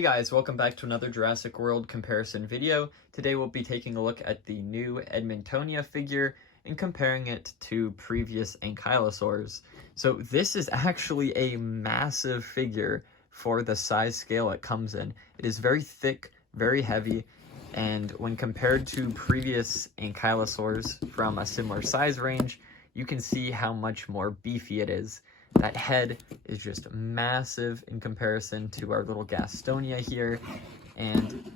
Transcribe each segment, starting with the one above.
Hey guys, welcome back to another Jurassic World comparison video. Today we'll be taking a look at the new Edmontonia figure and comparing it to previous ankylosaurs. So this is actually a massive figure for the size scale it comes in. It is very thick, very heavy, and when compared to previous ankylosaurs from a similar size range, you can see how much more beefy it is. That head is just massive in comparison to our little Gastonia here, and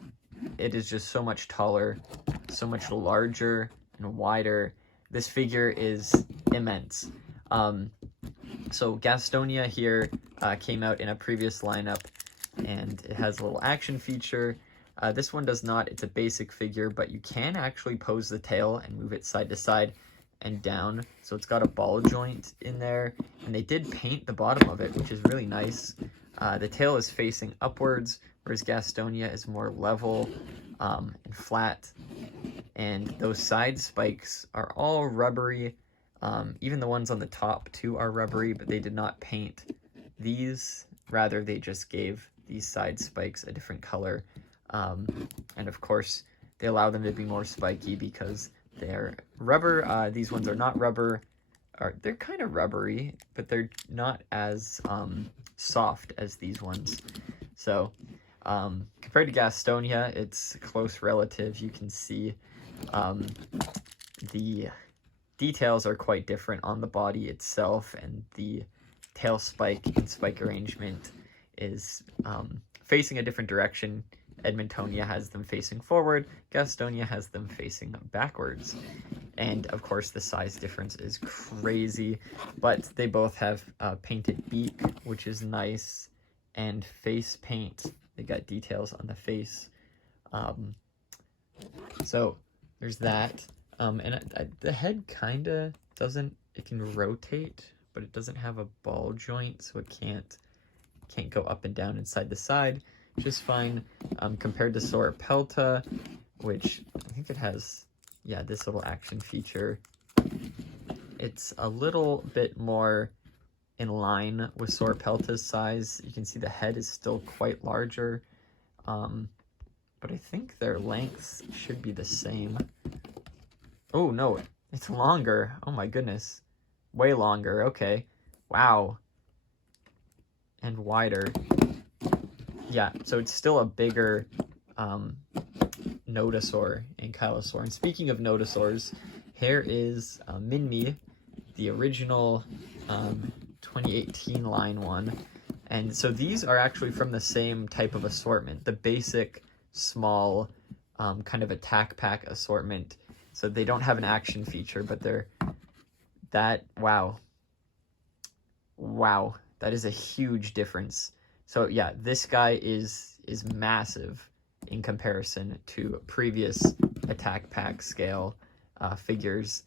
it is just so much taller, so much larger and wider. This figure is immense. So Gastonia here came out in a previous lineup, and it has a little action feature. This one does not. It's a basic figure, but you can actually pose the tail and move it side to side and down, so it's got a ball joint in there, and they did paint the bottom of it, which is really nice. The tail is facing upwards, whereas Gastonia is more level and flat, and those side spikes are all rubbery. Even the ones on the top too are rubbery, but they did not paint these. Rather, they just gave these side spikes a different color, and of course they allow them to be more spiky because they're rubber. These ones are not rubber, or they're kind of rubbery, but they're not as soft as these ones. So compared to Gastonia, it's a close relative. You can see the details are quite different on the body itself, and the tail spike and spike arrangement is facing a different direction. Edmontonia has them facing forward, Gastonia has them facing backwards. And of course the size difference is crazy, but they both have painted beak, which is nice, and face paint. They got details on the face. So there's that. And the head kind of doesn't, it can rotate, but it doesn't have a ball joint, so it can't go up and down inside the side. Just fine. Compared to Sauropelta, which I think it has, yeah, this little action feature. It's a little bit more in line with Sauropelta's size. You can see the head is still quite larger, but I think their lengths should be the same. Oh no, it's longer. Oh my goodness, way longer. Okay, wow, and wider. Yeah, so it's still a bigger nodosaur ankylosaur. And speaking of nodosaurs, here is Minmi, the original 2018 line one. And so these are actually from the same type of assortment, the basic small kind of attack pack assortment. So they don't have an action feature, but they're wow, that is a huge difference. So yeah, this guy is massive in comparison to previous attack pack scale figures.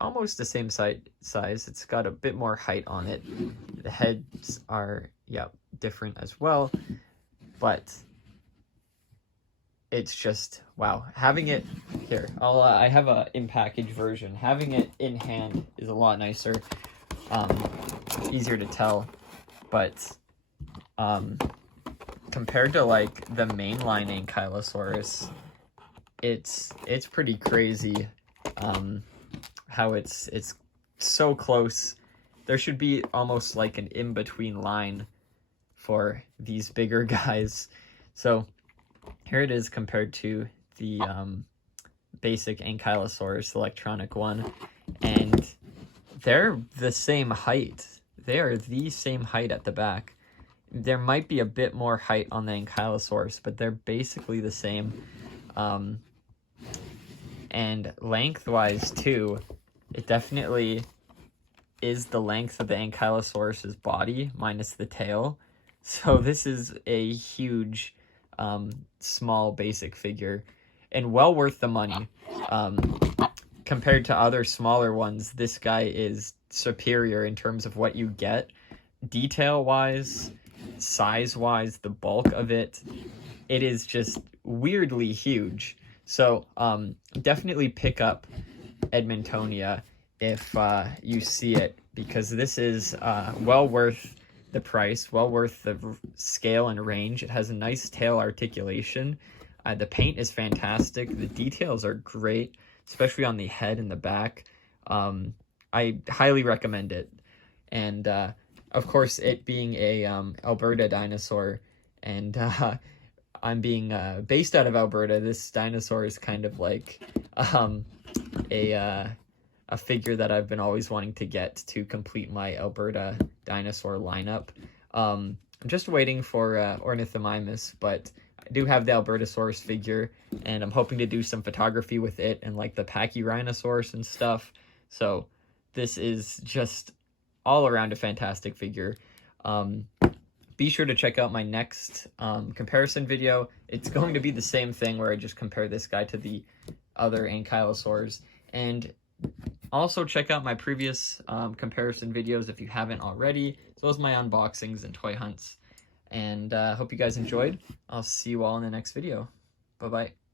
Almost the same size. It's got a bit more height on it. The heads are, yeah, different as well, but it's just, wow. Having it here, I have a in-package version. Having it in hand is a lot nicer, easier to tell, but compared to like the mainline Ankylosaurus, it's pretty crazy how it's so close. There should be almost like an in-between line for these bigger guys. So here it is compared to the basic Ankylosaurus electronic one, and they're the same height. They are the same height at the back. There might be a bit more height on the Ankylosaurus, but they're basically the same. And lengthwise too, it definitely is the length of the Ankylosaurus's body minus the tail. So this is a huge, small basic figure, and well worth the money. Compared to other smaller ones, this guy is superior in terms of what you get. Detail-wise, size-wise, the bulk of it, it is just weirdly huge. So definitely pick up Edmontonia if you see it, because this is well worth the price, well worth the scale and range. It has a nice tail articulation. The paint is fantastic. The details are great, especially on the head and the back. I highly recommend it. And of course, it being a Alberta dinosaur, and I'm being based out of Alberta, this dinosaur is kind of like a figure that I've been always wanting to get to complete my Alberta dinosaur lineup. I'm just waiting for Ornithomimus, but I do have the Albertosaurus figure, and I'm hoping to do some photography with it and like the Pachyrhinosaurus and stuff. So this is just all around a fantastic figure. Be sure to check out my next comparison video. It's going to be the same thing where I just compare this guy to the other ankylosaurs. And also check out my previous comparison videos if you haven't already, as well as my unboxings and toy hunts. And hope you guys enjoyed. I'll see you all in the next video. Bye-bye.